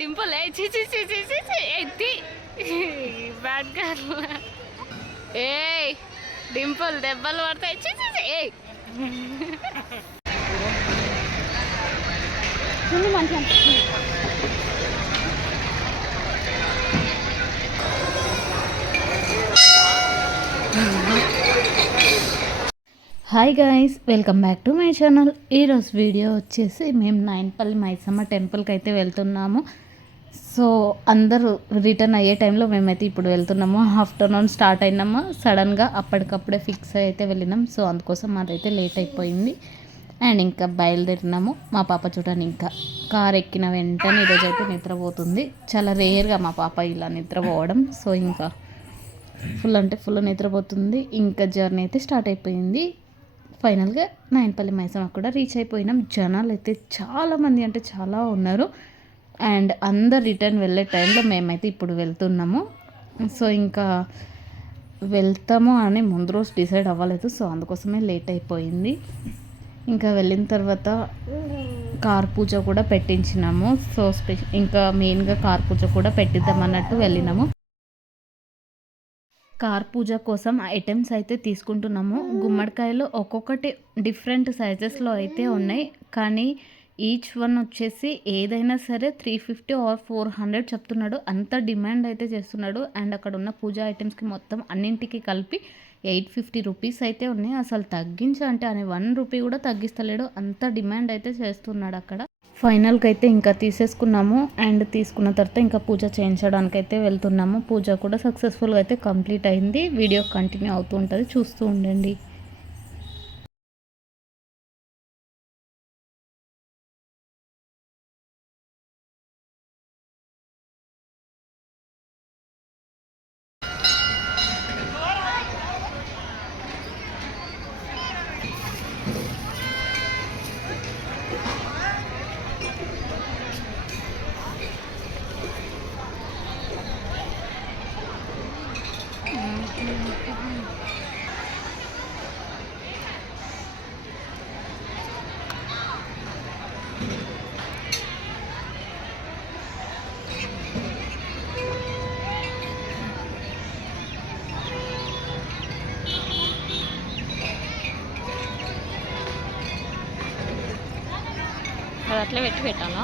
డింపుల్ ఎత్తి bad girl ఏ dimple దెబ్బలు పడతాయి ఏ hi guys, welcome back to my channel. ఈరోజు వీడియో వచ్చేసి మేము నాయనపల్లి మైసమ్మ టెంపుల్కి అయితే వెళ్తున్నాము. సో అందరూ రిటర్న్ అయ్యే టైంలో మేమైతే ఇప్పుడు వెళ్తున్నాము. ఆఫ్టర్నూన్ స్టార్ట్ అయినాము, సడన్గా అప్పటికప్పుడే ఫిక్స్ అయితే వెళ్ళినాం. సో అందుకోసం మాదైతే లేట్ అయిపోయింది అండ్ ఇంకా బయలుదేరినాము. మా పాప చూడండి, ఇంకా కార్ ఎక్కిన వెంటనే ఈరోజు అయితే నిద్రపోతుంది. చాలా రేర్గా మా పాప ఇలా నిద్రపోవడం. సో ఇంకా ఫుల్ అంటే ఫుల్ నిద్రపోతుంది. ఇంకా జర్నీ అయితే స్టార్ట్ అయిపోయింది. ఫైనల్గా నాయనపల్లి మైసమ్మ కూడా రీచ్ అయిపోయినాం. జనాలు అయితే చాలామంది అంటే చాలా ఉన్నారు అండ్ అందరు రిటర్న్ వెళ్ళే టైంలో మేమైతే ఇప్పుడు వెళ్తున్నాము. సో ఇంకా వెళ్తాము అని ముందు రోజు డిసైడ్ అవ్వలేదు. సో అందుకోసమే లేట్ అయిపోయింది. ఇంకా వెళ్ళిన తర్వాత కార్ పూజ కూడా పెట్టించినాము. సో ఇంకా మెయిన్గా కార్ పూజ కూడా పెట్టిద్దాం అన్నట్టు వెళ్ళినాము. కార్ పూజ కోసం ఐటమ్స్ అయితే తీసుకుంటున్నాము. గుమ్మడికాయలు ఒక్కొక్కటి డిఫరెంట్ సైజెస్లో అయితే ఉన్నాయి, కానీ ఈచ్ వన్ వచ్చేసి ఏదైనా సరే 350 ఆర్ 400 చెప్తున్నాడు. అంత డిమాండ్ అయితే చేస్తున్నాడు. అండ్ అక్కడ ఉన్న పూజ ఐటమ్స్కి మొత్తం అన్నింటికి కలిపి 850 రూపీస్ అయితే ఉన్నాయి. అసలు తగ్గించంటే అని 1 రూపీ కూడా తగ్గిస్తలేడు. అంత డిమాండ్ అయితే చేస్తున్నాడు అక్కడ. ఫైనల్గా అయితే ఇంకా తీసేసుకున్నాము అండ్ తీసుకున్న తర్వాత ఇంకా పూజ చేయించడానికి అయితే వెళ్తున్నాము. పూజ కూడా సక్సెస్ఫుల్గా అయితే కంప్లీట్ అయింది. వీడియో కంటిన్యూ అవుతూ ఉంటుంది, చూస్తూ ఉండండి. అట్లా పెట్టి పెట్టాలా?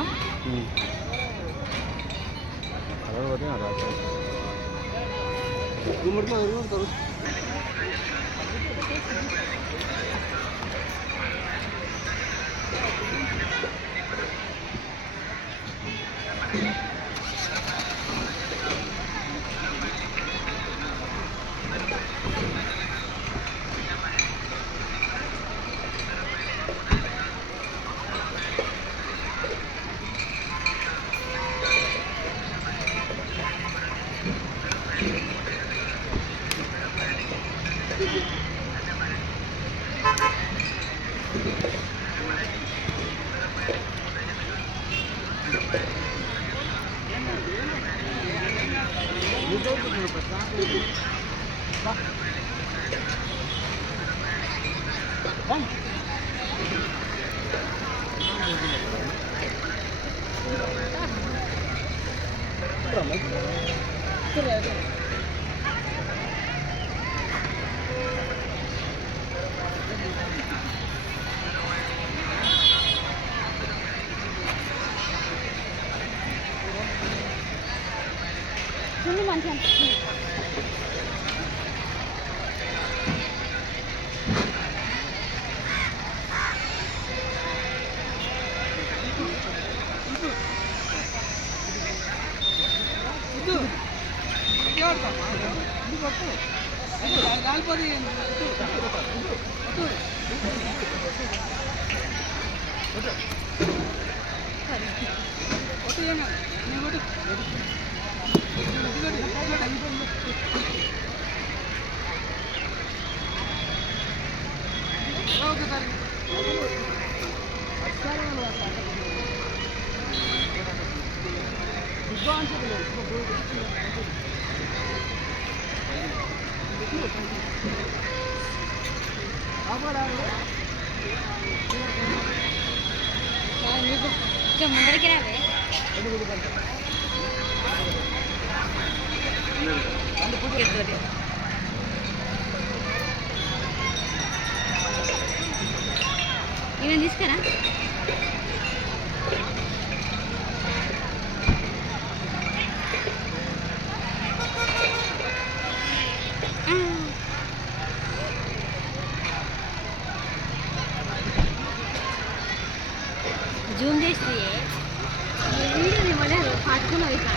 మంచిగా ముందరికి రావే. ఇవన్నీ తీసుకురా. జూమ్ చేస్తే వీడియోని మళ్ళీ పట్టుకుని అవుతా.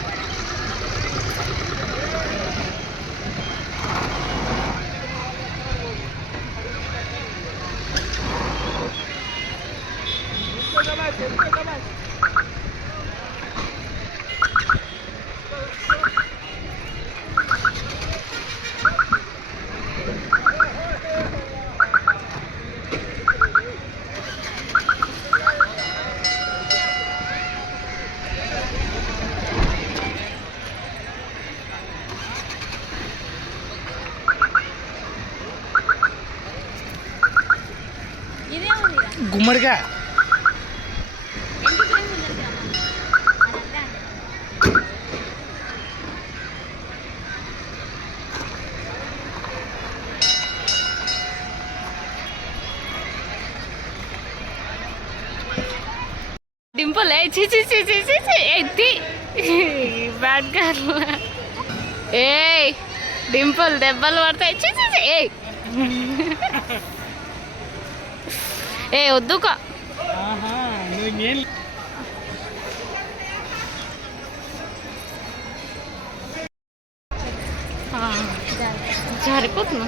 గుమ్మడికాయ డింపుల్ ఎత్తి బ్యాడ్ గర్ల్. ఏ డింపుల్ దెబ్బలు పడతాయి. ఏ ఏ వద్దుక జారిపోతున్నా.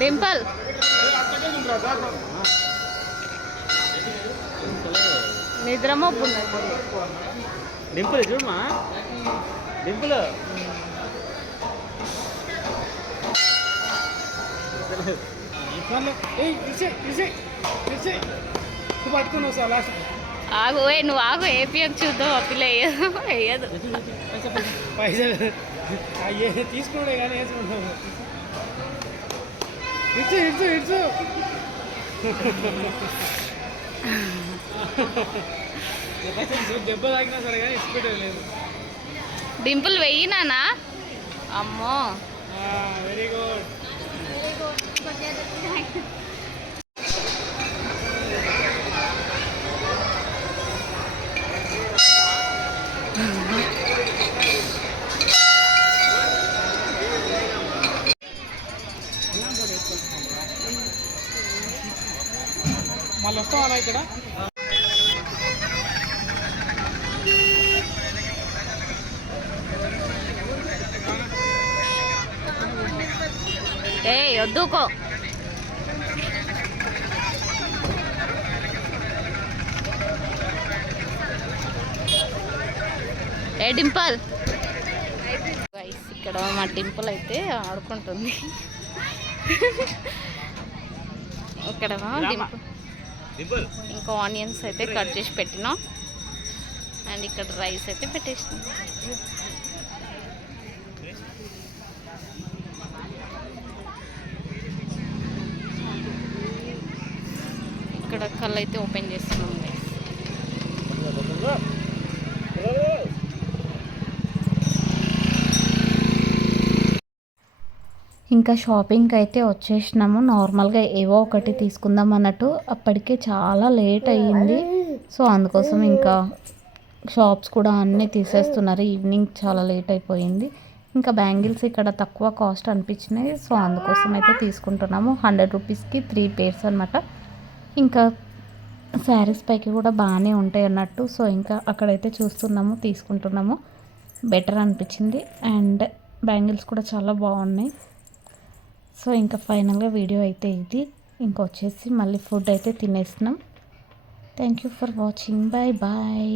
డింపుల్ నిద్రమొప్పుంది. డింపుల్ చూడమా డింపుల్ పట్టుకుని వస్తా లాస్ట్. ఆగు నువ్వు ఆగు. ఏపీఎం చూద్దాం. ఆ పిల్ల వేయదు వేయదు. పైసలు తీసుకున్నాడే కానీ వేసుకుంటాము. ఇచ్చు ఇచ్చు ఇచ్చు దెబ్బ తాకినా సరే కానీ ఇచ్చిపెట్టేది లేదు. డింపుల్ వెయ్యినానా? అమ్మో వెరీ గుడ్. మళ్ళీ వస్తావా ఇక్కడ? ఏ వద్దుకో. ఏ డింపుల్ ఇక్కడ మా డింపుల్ అయితే ఆడుకుంటుంది. ఇక్కడ డింపుల్ ఇంకా ఆనియన్స్ అయితే కట్ చేసి పెట్టినాం. అండ్ ఇక్కడ రైస్ అయితే పెట్టేసినాం. ఇక్కడ కళ్ళు అయితే ఓపెన్ చేస్తున్నాం. ఇంకా ఇంకా షాపింగ్కి అయితే వచ్చేసినాము. నార్మల్గా ఏవో ఒకటి తీసుకుందాం అన్నట్టు అప్పటికే చాలా లేట్ అయ్యింది. సో అందుకోసం ఇంకా షాప్స్ కూడా అన్నీ తీసేస్తున్నారు. ఈవినింగ్ చాలా లేట్ అయిపోయింది. ఇంకా బ్యాంగిల్స్ ఇక్కడ తక్కువ కాస్ట్ అనిపించినాయి. సో అందుకోసం అయితే తీసుకుంటున్నాము. 100 రూపీస్కి 3 పేర్స్ అనమాట. ఇంకా శారీస్ పైకి కూడా బాగానే ఉంటాయి అన్నట్టు. సో ఇంకా అక్కడైతే చూస్తున్నాము, తీసుకుంటున్నాము. బెటర్ అనిపించింది. అండ్ బ్యాంగిల్స్ కూడా చాలా బాగున్నాయి. సో ఇంకా ఫైనల్గా వీడియో అయితే ఇది. ఇంకొచ్చేసి మళ్ళీ ఫుడ్ అయితే తినేస్తున్నాం. Thank you for watching. Bye bye.